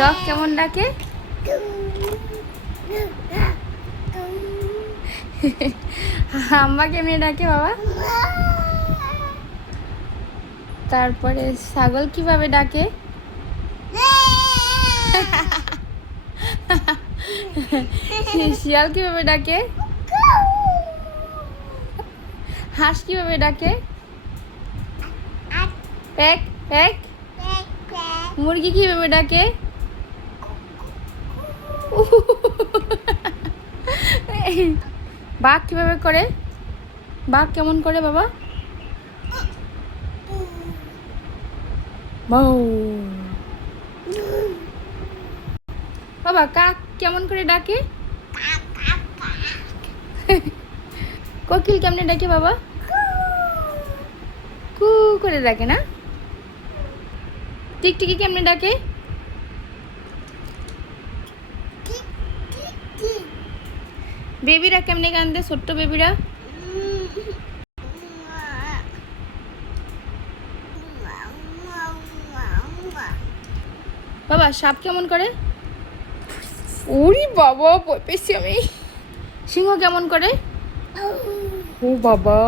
Dog কেমন ডাকে? হাম্বা কেমনে ডাকে বাবা? তারপরে ছাগল কিভাবে ডাকে? শিয়াল কিভাবে ডাকে? হাঁস কিভাবে ডাকে? Pack pack. মুরগি কিভাবে ডাকে? বাঘ কিভাবে করে? বাঘ কেমন করে বাবা? বাবা কাক কেমন করে ডাকে? কোকিল কেমনে ডাকে বাবা? কু করে ডাকে না? টিকটিকি কেমনে ডাকে? বেবিরা কেমনে কান্দে? ছোট্ট বেবিরা বাবা সাপ কেমন করে? ওরে বাবা ভয় পেয়েছি আমি। সিংহ কেমন করে? ও বাবা।